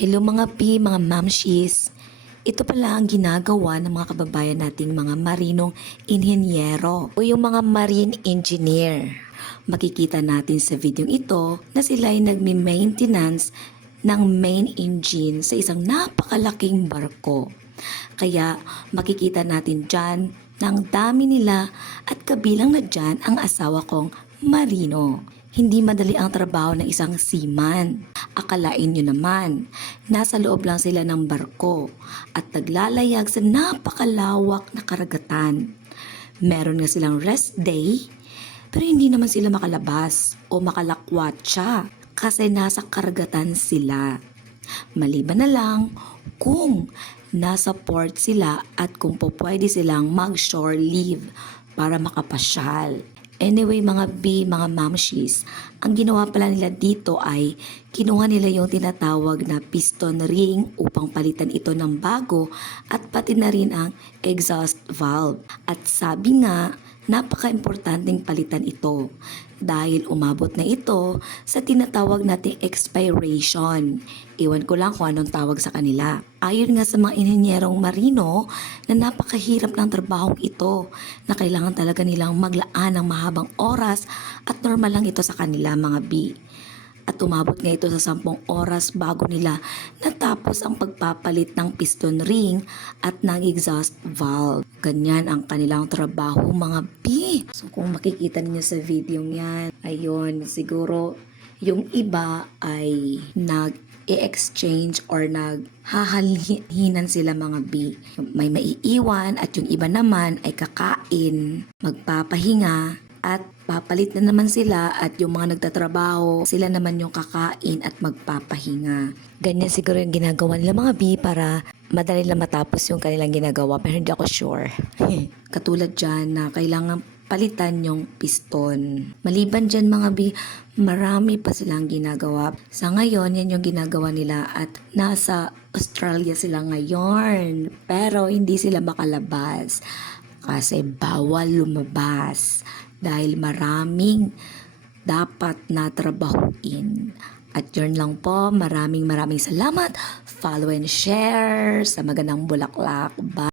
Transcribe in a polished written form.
Hello mga mga mamshis. Ito pala ang ginagawa ng mga kababayan nating mga marinong inhenyero o yung mga marine engineer. Makikita natin sa video ito na sila ay nagmi-maintenance ng main engine sa isang napakalaking barko. Kaya makikita natin dyan na ang dami nila at kabilang na dyan ang asawa kong marino. Hindi madali ang trabaho ng isang seaman. Akalain nyo naman, nasa loob lang sila ng barko at naglalayag sa napakalawak na karagatan. Meron nga silang rest day, pero hindi naman sila makalabas o makalakwatsa kasi nasa karagatan sila. Maliban na lang kung nasa port sila at kung pwede silang mag-shore leave para makapasyal. Anyway mga mamshis, ang ginawa pala nila dito ay kinuha nila yung tinatawag na piston ring upang palitan ito ng bago at pati na rin ang exhaust valve. At sabi nga, napaka-importanteng palitan ito dahil umabot na ito sa tinatawag nating expiration. Iwan ko lang kung anong tawag sa kanila. Ayon nga sa mga inhenyerong marino na napakahirap ng trabahong ito na kailangan talaga nilang maglaan ng mahabang oras at normal lang ito sa kanila mga B. At umabot nga ito sa 10 oras bago nila natapos ang pagpapalit ng piston ring at ng exhaust valve. Ganyan ang kanilang trabaho mga B. So kung makikita ninyo sa video yan, ayun, siguro yung iba ay nag-exchange or naghahalhinan sila mga B. May maiiwan at yung iba naman ay kakain, magpapahinga, at papalit na naman sila at yung mga nagtatrabaho, sila naman yung kakain at magpapahinga. Ganyan siguro yung ginagawa nila mga B para madali lang matapos yung kanilang ginagawa pero hindi ako sure. Katulad dyan na kailangan palitan yung piston. Maliban dyan mga B, marami pa silang ginagawa. Sa ngayon, yan yung ginagawa nila at nasa Australia sila ngayon. Pero hindi sila makalabas kasi bawal lumabas dahil maraming dapat na trabahuin. At yun lang po, maraming salamat. Follow and share sa magandang bulaklak. Bye!